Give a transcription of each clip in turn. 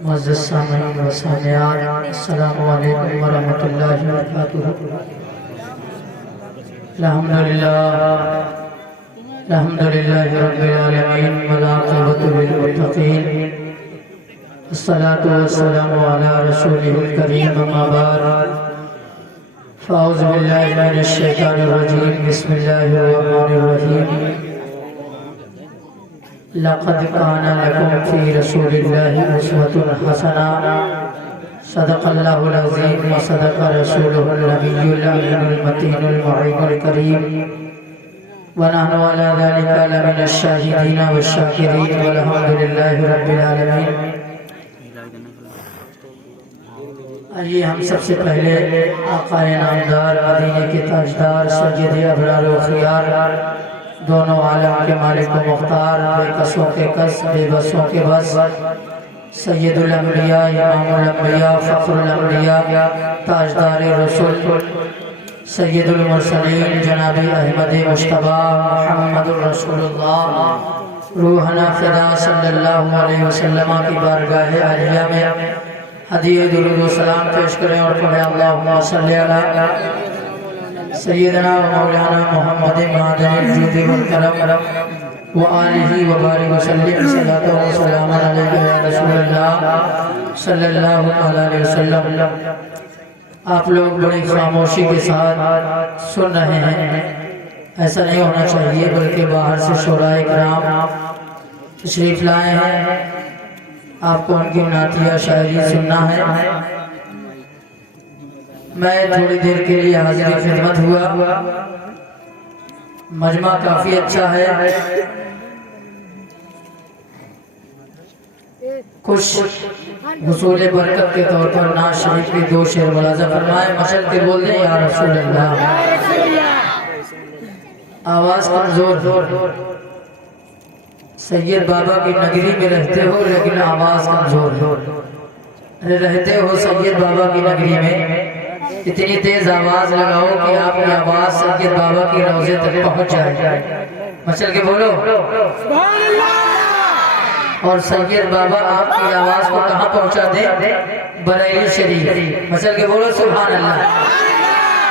معزز سامعین و سامعات، السلام علیکم ورحمۃ اللہ وبرکاتہ۔ الحمدللہ رب العالمین والعاقبۃ للمتقین، الصلاۃ والسلام علی رسولہ الکریم، اما بعد فاعوذ باللہ من الشیطان الرجیم، بسم اللہ الرحمن الرحیم۔ لقد كان لكم في رسول الله أسوة حسنة، صدق الله العظيم وصدق رسوله النبي الأمين المتين المعين الكريم، ونحن على ذلك لمن الشاهدين والشاكرين، والحمد لله رب العالمين۔ آئیے ہم سب سے پہلے آقا نامدار، مدینے کے تاجدار، سید ابرار و خیار، دونوں عالم کے مالک و مختار، بے کسوں کے کس، بے بسوں کے بس، سید الانبیاء، امام الانبیاء، فخر الانبیاء، تاجدار رسول، سید المرسلین، جناب احمد مجتبی محمد رسول اللہ، روحنا فدا صلی اللہ علیہ وسلم کی بارگاہ عالیہ میں ہدیہ درود و سلام پیش کریں اور پڑھیں اللہم صلی علی سیدنا و مولانا محمد معدن الجود والکرم وآلہ وبارک وسلم، صلاۃ و سلام علیک یا رسول اللہ صلی اللہ علیہ وسلم۔ آپ لوگ بڑی خاموشی کے ساتھ سن رہے ہیں، ایسا نہیں ہونا چاہیے، بلکہ باہر سے شعراء کرام تشریف لائے ہیں، آپ کو ان کی نعتیہ شاعری سننا ہے۔ میں تھوڑی دیر کے لیے حاضر خدمت ہوا، مجمع کافی اچھا ہے، کچھ حصول برکت کے طور پر نعت شریف کے دو شعر ملاحظہ فرمائے، مشل کے بول دیں یا رسول اللہ۔ آواز کمزور، سید بابا کی نگری میں رہتے ہو لیکن آواز کمزور رہتے ہو، سید بابا کی نگری میں اتنی تیز آواز لگاؤ کہ آپ کی آواز سید بابا کی روضے تک پہنچ جائے، مچل کے بولو سبحان اللہ۔ اور سید بابا آپ کی آواز کو کہاں پہنچا دے؟ بریلی شریف، مچل کے بولو سبحان اللہ۔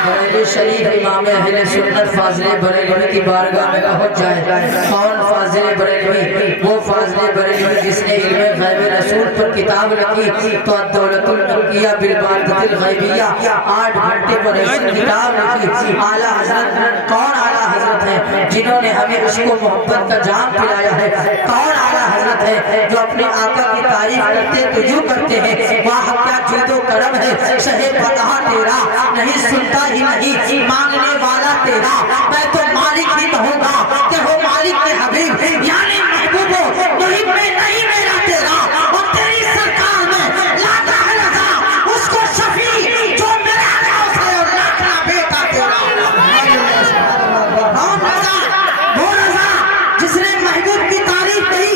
بریلی شریف امام اہل سنت فاضل بریلوی کی بارگاہ میں پہنچ جائے۔ کون فاضل بریلوی؟ وہ فاضل بریلوی جس نے علم غیب رسول پر کتاب لکھی، تو الدولت الملکیہ بالبادۃ الغیبیہ، 8 گھنٹے پر ایسی کتاب لکھی۔ اعلیٰ حضرت، کون اعلیٰ حضرت ہیں جنہوں نے ہمیں عشق و محبت کا جام پلایا ہے؟ کون اعلیٰ حضرت ہے جو اپنے آقا کی تعریف کرتے تو یوں کرتے ہیں، واہ کیا جود و کرم ہے شہ فتح تیرا، نہیں سنتا ہی نہیں مانگنے والا تیرا، میں تو مالک ہی کہوں گا کہ ہو مالک کے حبیب، یعنی محبوب ہو محب میں نہیں میرا تیرا، اور تیری سرکار میں لاتا ہے رضا اس کو شفیع جو میرا غوث ہے اور لاکھنا بیٹا تیرا۔ کون رضا؟ وہ رضا جس نے محبوب کی تعریف کی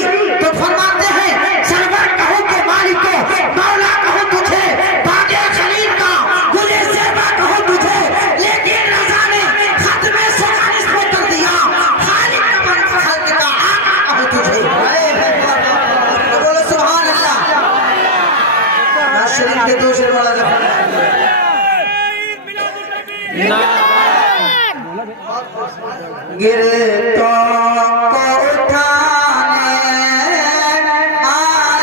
تو فرماتے ہیں سرور کہو کہ مالک کو، مولا کہو تجھے، باغ خلیل کا گل زیبا کہو تجھے، لیکن رضا نے ختم سوانس میں کر دیا خالق من خلق کا آقا کہو تجھے۔ بولو سبحان اللہ۔ نعت شریف کے دو شعر ملاحظہ گرتوں کو اٹھانے آئے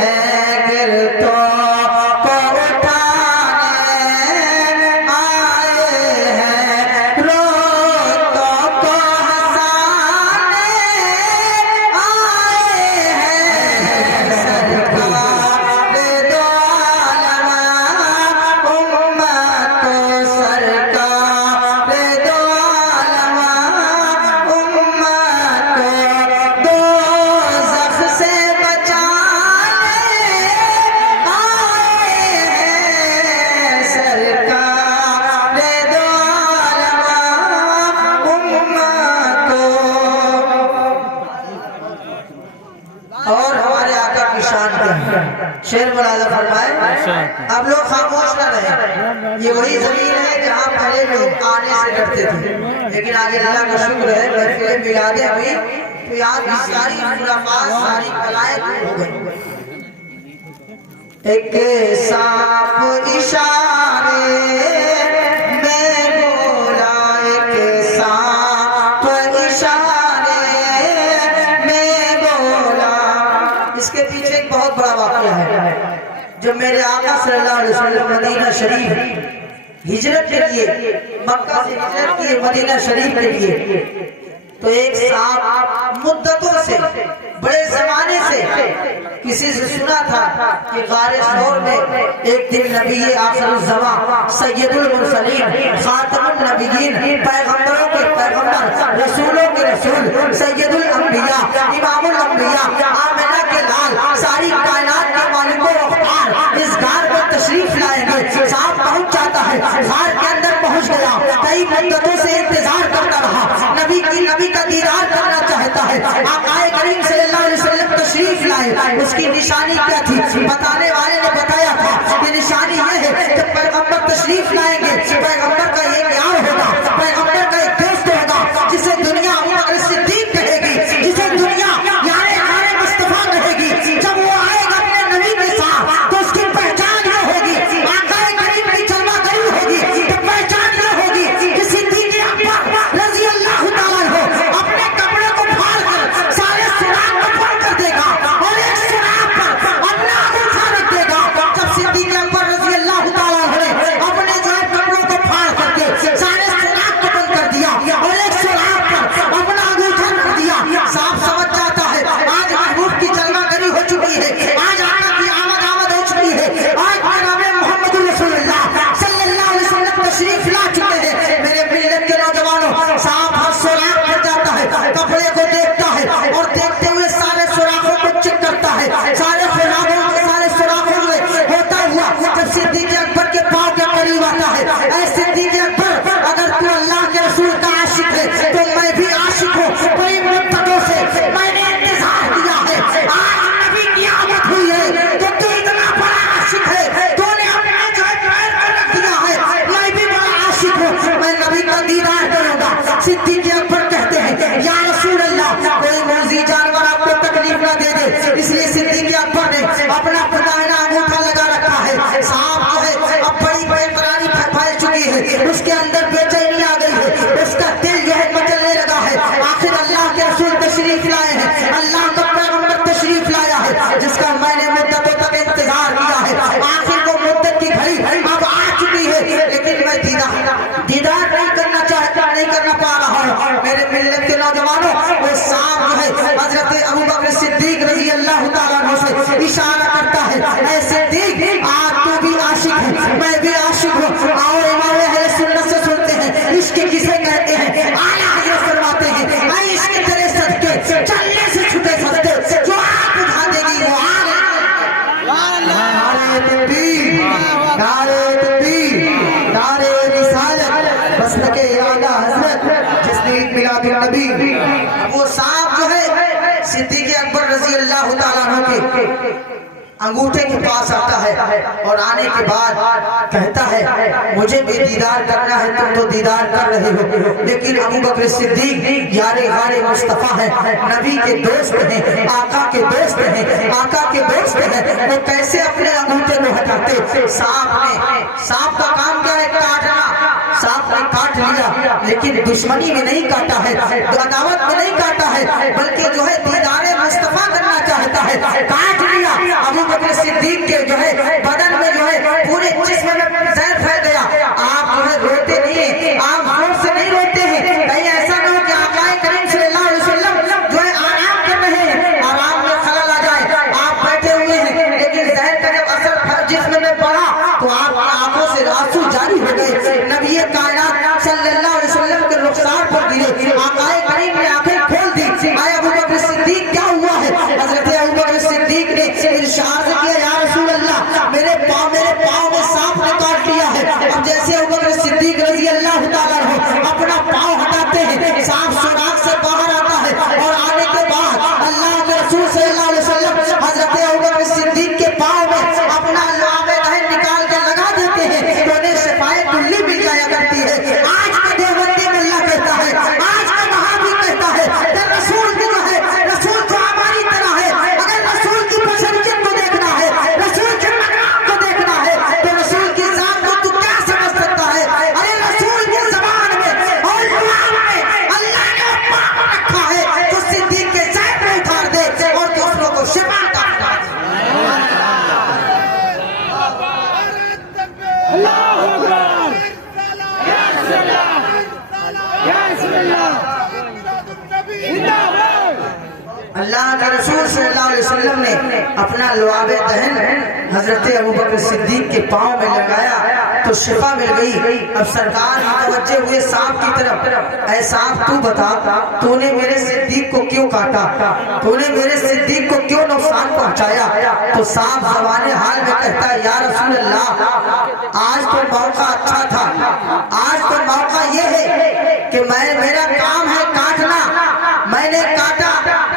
ہیں، گرتوں کو اٹھانے آئے ہیں، روتوں کو ہنسانے آئے ہیں، سرکار دو عالم امت کو، سرکار دو عالم امت کو دوزخ سے بچانے آئے ہیں، سرکار دو عالم امت کو۔ اور ہمارے آقا کی شان کیا ہے؟ شعر ملاحظہ فرمائے، اب لوگ خاموش نہ رہے، یہ وہی زمین ہے جہاں پہلے لوگ آنے سے ڈرتے تھے، لیکن آگے اللہ کا شکر ہے محفل میلادیں ہوئی تو یہاں کی ساری خرافات، ساری بلائیں دور ہو گئی۔ ایک سانپ اشارے میں بولا، ایک سانپ اشارے میں بولا. اس کے پیچھے ایک بہت بڑا واقعہ ہے. جب میرے آقا صلی اللہ علیہ وسلم مدینہ شریف ہجرت کے لیے، مکہ سے ہجرت کیے مدینہ شریف کے لیے، تو ایک سانپ مدتوں سے، بڑے زمانے سے کسی سے سنا تھا کہ غار ثور میں ایک دن نبی آخر الزمان، سید المرسلین، خاتم النبیین، پیغمبروں کے پیغمبر، رسولوں کے رسول، سید الانبیاء، امام الانبیاء، آمنہ کے لال، ساری کائنات کے مالک و مختار اس غار میں تشریف لائیں گے. سانپ پہنچ جاتا ہے، غار کے اندر پہنچ گیا، کئی مدتوں سے انتظار کرتا رہا، نبی کا دیدار کرنا چاہتا ہے. آقا کریم صلی اللہ علیہ وسلم تشریف لائے. اس کی نشانی کیا تھی؟ بتانے والے نے بتایا تھا کہ نشانی یہ ہے کہ پیغمبر تشریف لائیں گے، پیغمبر کا ایک یار ہوگا، پیغمبر کا ایک دوست ہوگا جسے دنیا ابو بکر صدیق کہے گی، جسے دنیا یار مصطفیٰ کہے گی. جب وہ آئے گا اپنے نبی کے ساتھ تو اس کی پہچان یہ ہوگی، آقا کریم کی چلوا گری ہوگی، تو پہچان یہ ہوگی کہ صدیق اکبر رضی اللہ تعالیٰ عنہ اپنے کپڑے کو پھاڑ کر سارے سراغ کو پھاڑ کر دے گا اور ایک سراغ پر اپنا انگوٹھا رکھ دے گا. جب صدیق اکبر رضی اللہ تعالیٰ عنہ نے اپنے جو کپڑوں کو پھاڑ کر کے سارے سراغ کو بند کر دیا اور ایک سراغ پر اپنا انگوٹھا رکھ دیا، صاحب سمجھ جاتا ہے آج محبوب کی جلوہ گری ہو چکی ہے، آج آقا کی آمد ہو چکی ہے، آج جناب محمد رسول اللہ صلی اللہ علیہ وسلم تشریف لا چکے ہیں. میرے ملت کے نوجوانوں، صاحب ہر سوراخ پر جاتا ہے، کپڑے کو دیکھتا ہے اور دیکھتے ہوئے سارے سوراخوں کو چیک کرتا ہے، سارے سوراخوں میں ہوتا ہوا جب صدیق اکبر کے پاؤں کے قریب آتا ہے، اے صدیق اکبر اگر تو اللہ کے رسول کا عاشق ہے تو میں بھی عاشق ہوں. کوئی مدتوں سے میں نے انتظار کیا ہے، آج نبی کی آمد ہوئی ہے تو تو اتنا بڑا عاشق ہے، تو نے اپنے جو پیر پر رکھ دیا ہے، میں بھی بڑا عاشق ہوں، میں نبی کا دیدار کروں گا. صدیق اکبر کہتے ہیں یا رسول اللہ کوئی موذی جانور آپ کو تکلیف نہ دے دے، اس لیے صدیق اکبر نے اپنا پدائنا انگوٹھا لگا رکھا ہے. صاحب جو ہے اب بڑی بے قراری پھیل چکی ہے، اس کے اندر بے چینی آ گئی ہے، اس کا دل جو ہے مچلنے لگا ہے. آخر اللہ کے رسول تشریف لائے ہیں، اللہ کا پیغمبر تشریف لایا ہے جس کا میں نے مدتوں تک انتظار کیا ہے. آخر وہ مدت کی گھڑی اب آ چکی ہے، لیکن میں دیدار نہیں کرنا پا رہا ہوں. میرے ملت کے نوجوانوں، وہ سانپ جو ہے حضرت ابو بکر صدیق رضی اللہ تعالیٰ عنہ سے اشارہ کرتا ہے، اے صدیق آج تو بھی عاشق ہے، میں بھی عاشق ہوں. آؤ امام اہل سنت سے سنتے ہیں عشق کسے کہتے ہیں. اعلیٰ حضرت فرماتے ہیں اے عشق تیرے صدقے چلنے سے چھٹے صدقے جو آپ بجھا دے گی وہ نعرہ تکبیر، نعرہ تکبیر، نعرہ رسالت، مسلک اعلیٰ حضرت جس نے میلاد النبی. وہ صاحب جو ہے صدیق اکبر رضی اللہ تعالیٰ عنہ کے انگوٹھے کے پاس آتا ہے اور آنے کے بعد کہتا ہے مجھے بھی دیدار کرنا ہے، تم تو دیدار کر رہے ہو، لیکن ابو بکر صدیق یار غار مصطفیٰ ہے، نبی کے دوست ہیں، آقا کے دوست ہیں، آقا کے دوست ہیں، وہ کیسے اپنے انگوٹھے کو ہٹاتے. سانپ کا کام کیا ہے؟ کاٹنا. سانپ نے کاٹ لیا لیکن دشمنی میں نہیں کاٹا ہے، عداوت میں نہیں کاٹا ہے، بلکہ جو ہے دیدار مصطفیٰ کرنا چاہتا ہے. کاٹ لیا. ابو بکر صدیق کے جو ہے بدن میں جو ہے پورے جسم میں زہر پھیل گیا. آپ جو ہے روتے نہیں، آپ زور سے نہیں روتے ہیں، کہیں ایسا نہ ہو کہ آقا کریم صلی اللہ علیہ وسلم جو ہے آرام کر رہے ہیں، آرام میں خلل آ جائے. آپ بیٹھے ہوئے ہیں لیکن زہر کا جب اثر جسم میں پڑا تو آپ کی آنکھوں سے آنسو جاری ہو گئے. نبی کائنات صلی اللہ علیہ وسلم کے رخسار پر گرے. آقا کریم نے آنکھیں کھول دی. اے ابو بکر صدیق کیا ہوا ہے؟ حضرت ابو بکر صدیق نے ارشاد کیا یا رسول اللہ میرے پاؤں میں سانپ نے کاٹ لیا ہے. اب جیسے ابو بکر صدیق رضی اللہ تعالیٰ عنہ اپنا پاؤں ہٹاتے ہیں، سانپ سوراخ سے باہر آتا ہے اور آنے کے بعد اللہ کے رسول صلی اللہ علیہ وسلم حضرت ابو بکر صدیق کے پاؤں میں اپنا لعاب دہن نکال کے لگا دیتے ہیں تو انہیں شفائے کلی مل جایا کرتی ہے. آج کے دن اپنا لعاب دہن حضرت ابوبکر صدیق کے پاؤں میں لگایا تو شفا مل گئی۔ اب سرکار متوجہ ہوئے سانپ کی طرف، اے سانپ تو بتا، تو نے میرے صدیق کو کیوں کاٹا، تو نے میرے صدیق کو کیوں نقصان پہنچایا؟ تو سانپ زبان حال میں کہتا ہے یا رسول اللہ، آج تو موقع اچھا تھا، آج تو موقع یہ ہے کہ میرا کام ہے کاٹنا، میں نے کاٹا،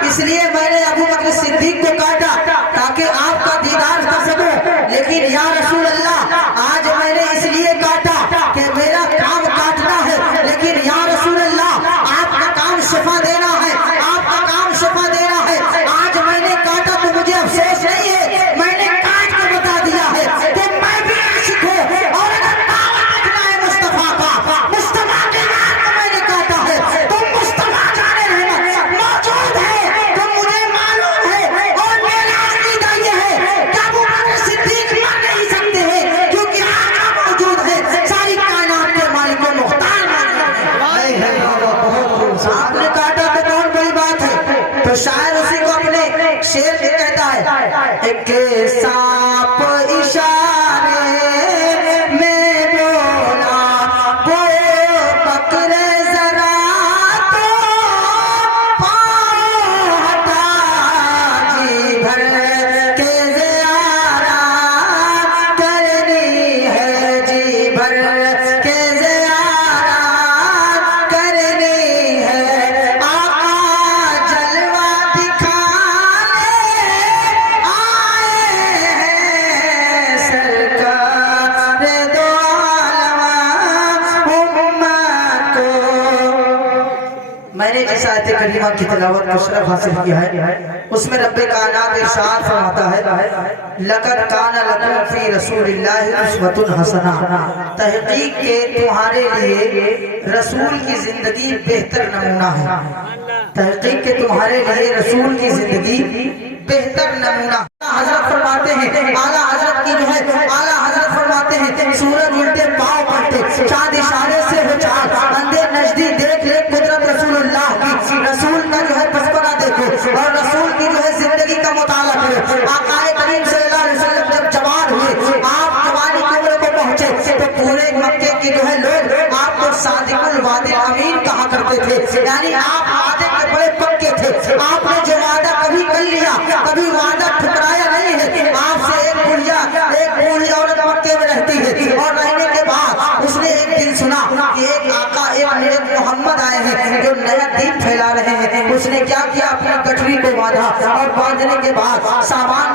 اس لیے میں نے ابوبکر صدیق کو کاٹا تاکہ آپ کا دیدار کر سکوں، لیکن یا رسول اللہ آج میں نے اس لیے کاٹا کہ میرا کام کاٹنا ہے، لیکن یا رسول اللہ آپ کا کام شفا دینا ہے، آپ کا کام شفا دینا ہے، آج میں نے کاٹا تو مجھے افسوس نہیں ہے، میں نے کاٹ کے بتا دیا ہے کہ میں بھی عاشق ہوں، اور اگر دعویٰ رکھنا ہے مصطفیٰ کا، مصطفیٰ کے نام کو میں نے کاٹا ہے، تم مصطفیٰ جانے رحمت موجود ہے، تم مجھے معلوم ہے، اور میرا عقیدہ یہ ہے کہ ابوبکر صدیق مر نہیں سکتے ہیں، کیونکہ آقا موجود ہے، ساری کائنات کے مالک و مختار موجود ہے۔ آپ نے کاٹا تو بہت بڑی بات ہے، تو شاعر اسی کو اپنے شعر میں کہتا ہے، ایک سانپ اشارے میں بولا وہ بکر ذرا تو پاؤں ہٹا، جی بھر کے زیارہ کرنی ہے، جی بھر کے زیارہ کرنی ہے، آقا جلوہ دکھانے آئے ہیں، سرکار دو عالم امت کو۔ میں نے جس آیت کریمہ کی تلاوت کو شرف حاصل کیا ہے، اس میں رب کائنات ارشاد فرماتا ہے لَقَدْ كَانَ لَكُمْ فِي رَسُولِ اللَّهِ أُسْوَةٌ حَسَنَةٌ، تحقیق کے تمہارے لیے رسول کی زندگی بہتر نمونہ ہے، تحقیق کے تمہارے لیے رسول کی زندگی بہتر نمونہ۔ حضرت فرماتے ہیں، اعلیٰ حضرت کی جو ہے، اعلیٰ حضرت فرماتے ہیں سورج الٹے پاؤں پڑتے، چاند اشارے سے ہو چار، اندھے نجدی دیکھ لے قدرت رسول اللہ کی، رسول کا جو ہے پسپنا دیکھو اور رسول کی جو ہے زندگی کا مطالعہ کرو۔ آقا کریم صلی اللہ علیہ وسلم جب جوان ہوئے، آپ جوانی کی عمر کو پہنچے تو پورے مکے کے جو ہے لوگ آپ کو صادق الوعد امین کہا کرتے تھے، یعنی آپ وعدے کے بڑے پکے تھے، آپ نے جو وعدہ کبھی کر لیا، کبھی وعدہ ٹھکرایا نہیں ہے۔ آپ سے ایک بوڑھی عورت مکے میں رہتی ہے، اور رہنے کے بعد اس نے ایک دن سنا کہ ایک آقا، ایک محمد آئے ہیں جو نیا دین پھیلا رہے ہیں۔ اس نے کیا کیا، اپنی گٹری کو باندھا، اور باندھنے کے بعد سامان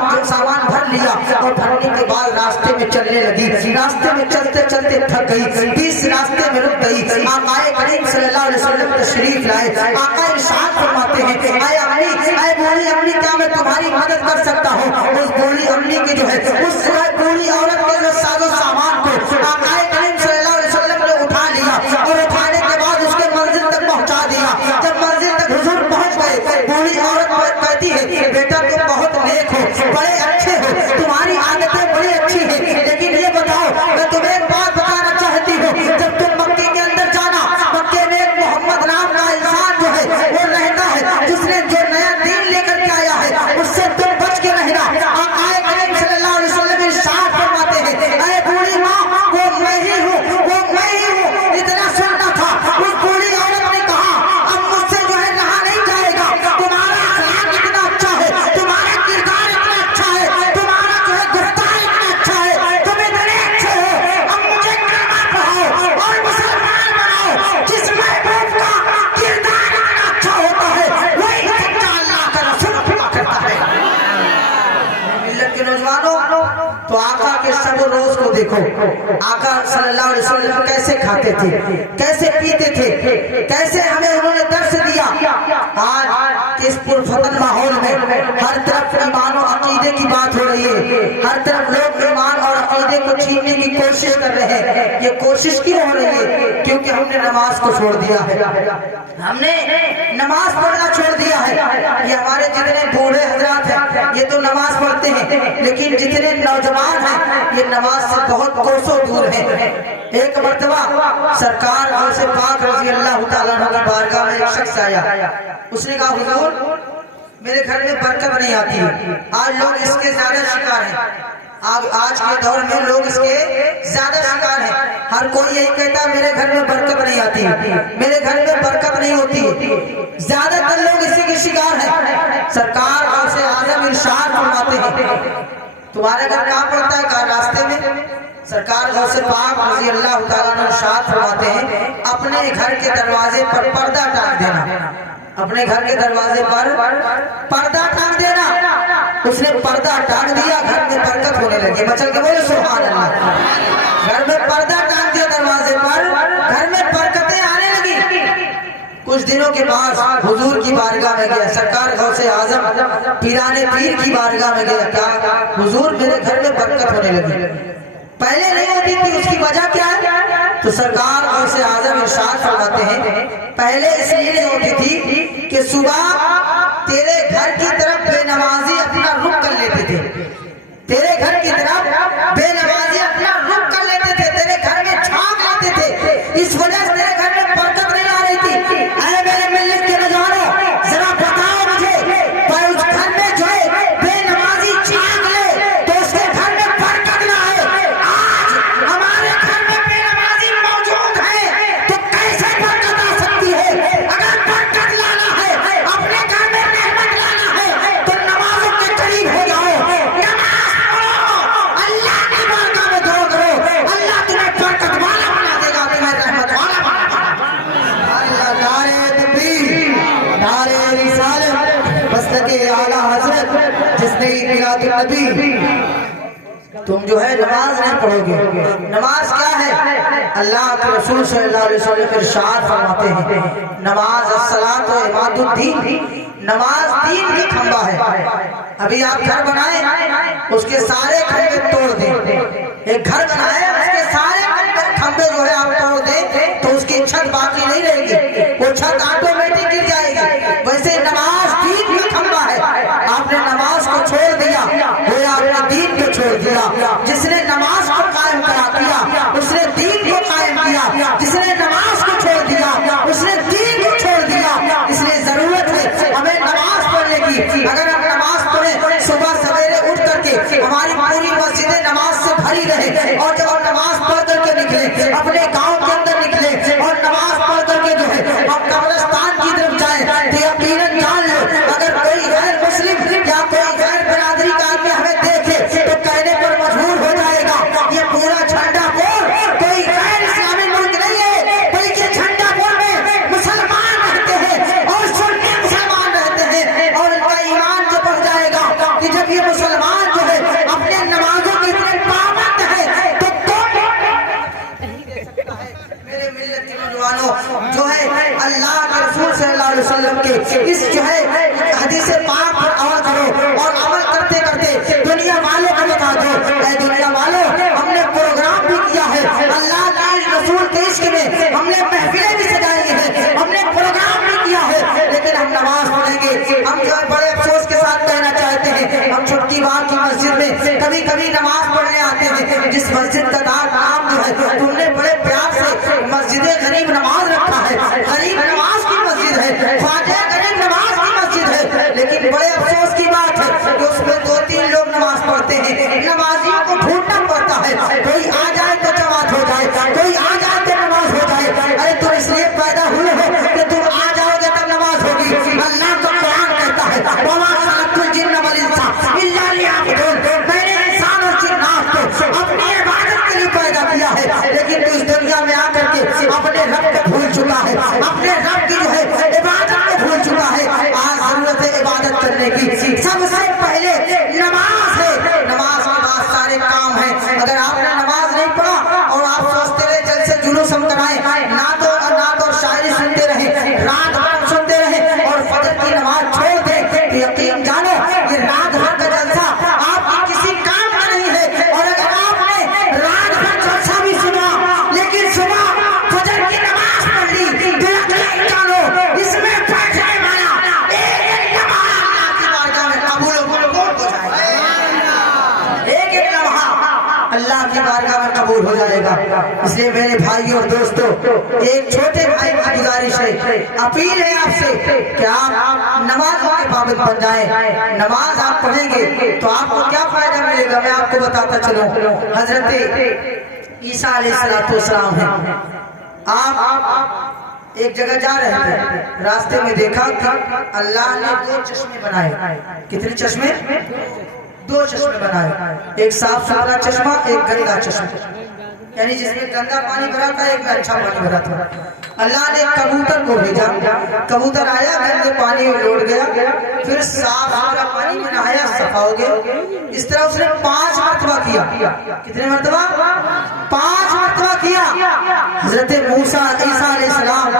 بھر لیا، اور بھرنے کے بعد راستے میں چلنے لگی، راستے میں چلتے چلتے تھک گئی، 20 راستے میں رک گئی۔ آقا کریم صلی اللہ علیہ وسلم تشریف لائے، آقا ارشاد فرماتے ہیں اے امی، اے بوڑھی امی، کیا میں تمہاری مدد کر سکتا ہوں؟ اس بوڑھی امی کی جو ہے، اس بوڑھی عورت کے جو ساز و سامان کو آقا کریم صلی اللہ علیہ وسلم نے اٹھا لیا، اور اٹھانے کے بعد اس کے منزل تک پہنچا دیا۔ جب منزل تک حضور پہنچ گئے، بوڑھی عورت کہتی ہے بیٹا تم بہت نیک ہو، بڑے اچھے ہو، تمہاری عادتیں بڑی اچھی ہیں، لیکن یہ بتاؤ میں تمہیں ایک بات بتانا چاہتی ہوں، جب تم مکے کے اندر جانا، مکے میں ایک محمد نام کا انسان جو ہے وہ رہتا ہے، جس نے جو نیا دین لے کر کے آیا ہے، اس سے تم بچ کے رہنا۔ آقا کریم صلی اللہ علیہ وسلم ارشاد فرماتے ہیں اے بوڑھی ماں، وہ میں ہی ہوں، وہ میں ہی ہوں۔ اتنا سننا تھا، اس بوڑھی عورت نے کہا اب مجھ سے جو ہے رہا نہیں جائے گا، تمہارا اخلاق اتنا اچھا ہے، تمہارا کردار اتنا اچھا ہے، تمہارا جو ہے گفتار اتنا اچھا ہے، تم اتنے اچھے ہو، اب مجھے کلمہ پڑھاؤ اور مسلمان بناؤ۔ جس محبوب کا کردار اتنا اچھا ہوتا ہے وہی سچا اللہ کا رسول ہوا کرتا ہے۔ ملت کے نوجوانوں، تو آقا کے شب و روز کو دیکھو، آقا صلی اللہ علیہ وسلم کیسے کھاتے تھے، کیسے پیتے تھے، کیسے ہمیں انہوں نے درس دیا۔ آج اس پرفتن ماحول میں ہر طرف ایمان و عقیدے کی بات ہو رہی ہے، ہر طرف لوگ ایمان اور عقیدے کو چھیننے کی کوشش کر رہے ہیں۔ یہ کوشش کیوں ہو رہی ہے؟ کیونکہ ہم نے نماز کو چھوڑ دیا ہے، ہم نے نماز پڑھنا چھوڑ دیا ہے۔ یہ ہمارے جتنے بوڑھے حضرات ہیں یہ تو نماز پڑھتے ہیں، لیکن جتنے نوجوان ہیں یہ نماز سے بہت کوسوں دور ہیں۔ ایک مرتبہ سرکار غوث پاک رضی اللہ تعالیٰ عنہ کی بارگاہ میں ایک شخص آیا، اس نے کہا حضور میرے گھر میں برکت نہیں آتی. آج لوگ اس کے زیادہ شکار ہیں. آج کے دور میں لوگ اس کے زیادہ شکار ہیں. ہر کوئی یہی کہتا ہے میرے گھر میں برکت نہیں آتی, میرے گھر میں برکت نہیں ہوتی. زیادہ تر لوگ اسی کے شکار ہیں. سرکار غوث اعظم ارشاد فرماتے ہیں تمہارا گھر کہاں پڑتا ہے؟ کہاں؟ راستے میں. سرکار غوث پاک رضی اللہ تعالیٰ عنہ ارشاد فرماتے ہیں اپنے گھر کے دروازے پر پردہ ٹانگ دینا. اپنے گھر کے دروازے پر پردہ ٹانگ دینا. اس نے پردہ ٹانگ دیا, گھر میں برکت ہونے لگی. مچل کے بولے سبحان اللہ. گھر میں پردہ ٹانگ دیا دروازے پر, گھر میں برکتیں آنے لگی. کچھ دنوں کے بعد حضور کی بارگاہ میں گیا. سرکار غوث اعظم پیران پیر کی بارگاہ میں گیا. کیا حضور میرے گھر میں برکت ہونے لگی, پہلے نہیں ہوتی تھی, اس کی وجہ کیا ہے؟ تو سرکار غوث اعظم ارشاد فرماتے ہیں پہلے اس لیے نہیں ہوتی تھی کہ صبح تیرے گھر کی طرف بے نمازی اپنا رخ کر لیتے تھے. تیرے گھر کی طرف بے نمازی اپنا رخ کر لیتے تھے, تیرے گھر میں چھانک لیتے تھے. اس وجہ سے تیرے گھر میں برکت نہیں آ رہی تھی. اے میرے ملت کے نوجوانوں, ذرا بتاؤ مجھے, پر اس گھر میں جو ہے بے نمازی چھانک لے تو اس کے گھر میں برکت نہ آئے. آج ہمارے گھر میں بے نمازی موجود ہے تو کیسے برکت آ سکتی ہے؟ اگر برکت لانا ہے, اپنے گھر میں رحمت لانا ہے تو نمازوں کے قریب ہو جاؤ, نماز پڑھو, اللہ کی بارگاہ میں دعا کرو. اللہ تمہیں برکت والا بنا دے گا, تمہیں رحمت والا بنا دے گا. اللہ نعرہ تکبیر, نعرہ رسالت, مسلک اعلیٰ حضرت جس نے میلاد النبی. تم جو ہے نماز نہیں پڑھو گے. نماز کیا ہے؟ اللہ کے رسول صلی اللہ علیہ وسلم ارشاد فرماتے ہیں نماز الصلاۃ و عماد الدین, نماز دین کا کھمبا ہے. ابھی آپ گھر بنائیں, اس کے سارے کھمبے توڑ دیں. ایک گھر بنائیں, اس کے سارے کھمبے جو ہے آپ توڑ دیں تو اس کی چھت باقی نہیں رہے گی, وہ چھت آٹومیٹک گر جائے گی. ویسے نماز دین کا کھمبا ہے. آپ نے نماز کو چھوڑ دیا, وہ آپ نے دین کو چھوڑ دیا. جس نے نماز کو قائم کرا دیا اس نے دین کو قائم کیا. جس نے نماز کو چھوڑ دیا اس نے دین کو چھوڑ دیا. اس لیے ضرورت ہے ہمیں نماز پڑھنے کی. اگر ہم نماز پڑھیں صبح سویرے اٹھ کر کے, ہماری پوری مسجدیں نماز سے بھری رہے, اور جب ہم نماز پڑھ کر کے نکلے, اپنے گاؤں کے اندر نکلے اور نماز پڑھ کر کے جو ہے ہم قبرستان کی طرف جائیں تو یقیناً جان لو اگر کوئی غیر مسلم یا کوئی غیر برادری کا آدمی ہمیں دیکھے تو کہنے پر مجبور ہو جائے گا یہ پورا جھنڈا بول کوئی غیر اسلامی ملک نہیں ہے, بلکہ جھنڈا بول میں مسلمان رہتے ہیں اور سنی مسلمان رہتے ہیں. اور ان کا ایمان جو بڑھ جائے گا کہ جب یہ مسلمان جو ہے اپنے نمازوں کے اتنے پابند ہے تو میرے ملت کے نوجوانوں جو ہے اللہ کے رسول صلی اللہ علیہ وسلم کے اس جو ہے حدیث پاک پر عمل کرو, اور عمل کرتے کرتے دنیا والوں کو بتا دو اے دنیا والوں ہم نے پروگرام بھی کیا ہے, اللہ کے رسول کے عشق میں ہم نے محفلیں بھی سجائی ہیں, ہم نے پروگرام بھی کیا ہے, لیکن ہم نماز پڑھیں گے. ہم جو ہے بڑے افسوس کے ساتھ کہنا چاہتے ہیں ہم چھٹی بار کی مسجد میں کبھی کبھی نماز پڑھنے آتے ہیں. جس مسجد کا نام جو ہے تم نے بڑے پیار سے مسجد غریب نماز رکھا ہے, غریب نماز کی مسجد ہے, خواجہ غریب نماز کی مسجد ہے, لیکن بڑے افسوس کی بات ہے کہ اس میں 2-3 لوگ نماز پڑھتے ہیں. نمازیوں کو ڈھونڈنا پڑتا ہے, کوئی آ جائے تو جماعت ہو جائے, کوئی آ جائے تو نماز ہو جائے. ارے تم اس لیے پیدا ہوئے ہو کہ تم آ جاؤ گے تب نماز ہوگی. اللہ کا قرآن کہتا ہے وَمَا خَلَقْتُ الْجِنَّ وَالْإِنسَ إِلَّا لِيَعْبُدُونِ, میں نے انسان اور جنات کو اپنی عبادت کے لیے پیدا کیا ہے, لیکن تو اس دنیا میں آ کر کے اپنے رب کو بھول چکا ہے, اپنے رب کی جو ہے عبادت کو بھول چکا ہے. آج ضرورت ہے عبادت کرنے کی. سب سے پہلے نماز ہے, نماز کے بعد سارے کام ہیں. اگر آپ نے نماز نہیں پڑھا اور آپ سوچتے رہے جل سے جلوس ہم کرائیں, نعت اور شاعری سنتے رہے, رات بھر سنتے رہے اور فجر کی نماز چھوڑ دیں تو یقین جانو یہ رات بھر کا جلسہ آپ کی کسی کام کا نہیں ہے. اور اگر آپ نے رات بھر جلسہ بھی سنا لیکن صبح فجر کی نماز پڑھ لی تو یقین جانو اس میں بیٹھنے والا ایک لمحہ اللہ کی بارگاہ میں قبول ہو جائے گا. ایک لمحہ اللہ کی بارگاہ میں قبول قبول ہو جائے گا۔ اس لیے میرے بھائیوں اور دوستوں، ایک چھوٹے بھائی کی گزارش ہے، اپیل ہے آپ سے کہ آپ نماز کے پابند بن جائیں۔ نماز آپ پڑھیں گے تو آپ کو کیا فائدہ ملے گا، میں آپ کو بتاتا چلوں۔ حضرت عیسیٰ علیہ السلام ہیں، آپ ایک جگہ جا رہے تھے، راستے میں دیکھا کہ اللہ نے 2 چشمے بنائے۔ کتنے چشمے؟ 2 چشمے بنائے، ایک صاف ستھرا چشمہ، ایک گندا چشمہ، یعنی جس میں گندا پانی بھرا تھا، ایک میں اچھا پانی بھرا تھا۔ اللہ نے کبوتر کو بھیجا، کبوتر آیا، گندے پانی میں لوٹ گیا، پھر صاف ستھرا پانی میں نہایا، صفا ہو گیا۔ اس طرح اس نے 5 مرتبہ کیا۔ کتنے مرتبہ؟ 5 مرتبہ کیا۔ حضرت موسیٰ عیسیٰ علیہ السلام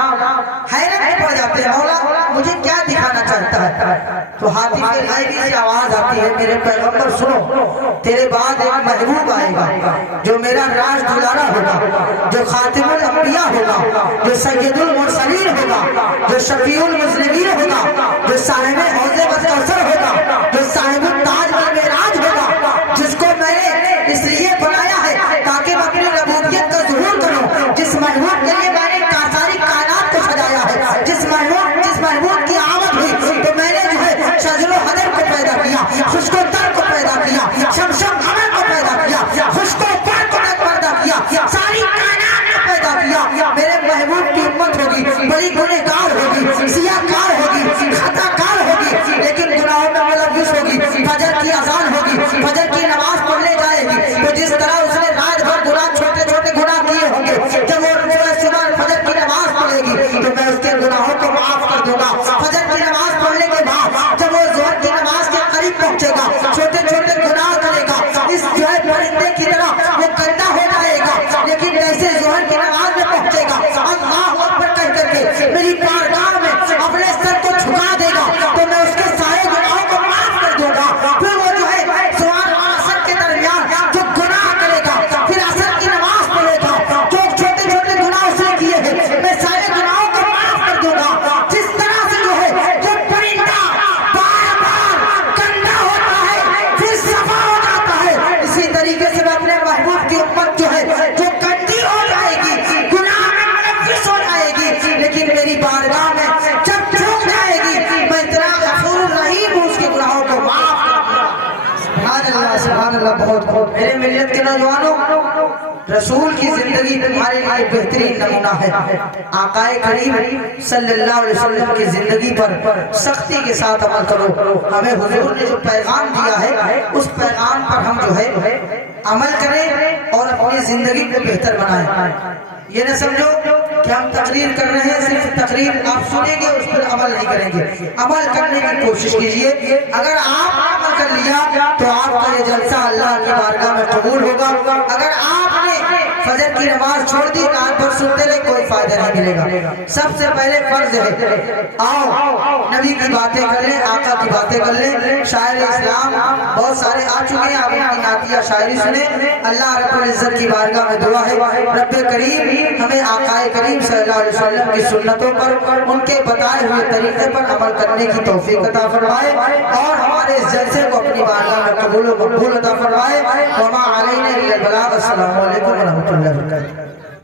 حیرت میں پڑ جاتے ہیں، مولا مجھے کیا دکھانا چاہتا ہے؟ تو ہاتھی کے غائبی سے آواز آتی ہے، میرے پیغمبر سنو، تیرے بعد ایک محبوب آئے گا جو میرا راز دلارا ہوگا، جو خاتم الانبیاء ہوگا، جو سید المرسلین ہوگا، جو شفیع المذنبین ہوگا، جو صاحب حوض کوثر ہوگا، جو صاحب التاج والمعراج ہوگا، جس کو میں نے اس لیے بنایا ہے تاکہ میں اپنی ربوبیت کا ظہور کروں، جس محبوب کے لیے میں نے ساری کائنات کو سجایا ہے، جس محبوب کی آمد ہوئی تو میں نے جو ہے شجر و حجر کو پیدا کیا، خشک و تر کو پیدا کیا، شمشم قمر کو پیدا کیا، خشک و تر کو پیدا کیا، ساری کائنات کو پیدا کیا۔ میرے محبوب کی امت ہوگی، بڑی گنہگار ہوگی، سیاہ کار ہوگی، خطا کار ہوگی، لیکن گناہوں میں ملوث ہوگی۔ فجر کی اذان ہوگی، فجر کی نماز پڑھنے جائے گی، تو جس طرح اس نے رات بھر گناہ چھوٹے چھوٹے گناہ کیے ہوں گے، جب وہ صبح فجر کی نماز پڑھے گی تو میں اس کے گناہوں کو معاف کر دوں گا۔ فجر کی نماز پڑھنے کے بعد جب وہ ظہر کی نماز کے قریب پہنچے گا، چھوٹے چھوٹے گناہ کرے گا، اس جو ہے پرندے کی طرح وہ گندا ہو جائے گا، لیکن جیسے ظہر کی نماز میں پہنچے گا، اللہ اکبر کہہ کر کے میری بارگاہ میں اپنے سر کو جھکا دے گا تو میں اس کے سارے گناہوں کو معاف کر دوں گا۔ پھر وہ جو ہے ظہر اور عصر کے درمیان جو گناہ کرے گا، پھر عصر کی نماز پڑھے گا، جو چھوٹے چھوٹے گناہ اس نے کیے ہیں میں سارے گناہوں کو معاف کر دوں گا۔ جس طرح سے جو ہے جو پرندہ بار بار گندا ہوتا ہے پھر صفا ہو جاتا ہے، اسی طریقے سے میں اپنے محبوب کی امت جو ہے جو گندی ہو جائے گی، گناہ میں ملوث ہو جائے گی، لیکن میری بارگاہ میں جب جھک جائے گی میں اتنا غفور رحیم ہوں، اس کے گناہوں کو معاف کر دوں گا۔ سبحان اللہ، سبحان اللہ۔ بہت میرے ملت کے نوجوانوں، رسول کی زندگی تمہارے لیے بہترین نمونہ ہے۔ آقا کریم صلی اللہ علیہ وسلم کی زندگی پر سختی کے ساتھ عمل کرو۔ ہمیں حضور نے جو پیغام دیا ہے اس پیغام پر ہم جو ہے عمل کریں اور اپنی زندگی کو بہتر بنائیں۔ یہ نہ سمجھو کہ ہم تقریر کر رہے ہیں، صرف تقریر آپ سنیں گے اس پر عمل نہیں کریں گے، عمل کرنے کی کوشش کیجئے۔ اگر آپ عمل کر لیا تو آپ کا یہ جلسہ اللہ کی بارگاہ میں قبول ہوگا۔ اگر آپ نے فجر کی نماز چھوڑ دی، رات بھر سنتے رہے، کوئی فائدہ نہیں ملے گا۔ سب سے پہلے فرض ہے آؤ نبی کی باتیں کر لیں، آقا کی باتیں کر لیں۔ شاعر اسلام بہت سارے آ چکے ہیں، آپ ان کی نعتیہ شاعری سنیں۔ اللہ رب العزت کی بارگاہ میں دعا ہے رب کریم ہمیں آقا کریم صلی اللہ علیہ وسلم کی سنتوں پر، ان کے بتائے ہوئے طریقے پر عمل کرنے کی توفیق عطا فرمائے اور ہمارے اس جلسے کو اپنی بارگاہ میں قبول و مقبول عطا فرمائے۔ وما علینا الا البلاغ۔ السلام علیکم ورحمۃ اللہ وبرکاتہ۔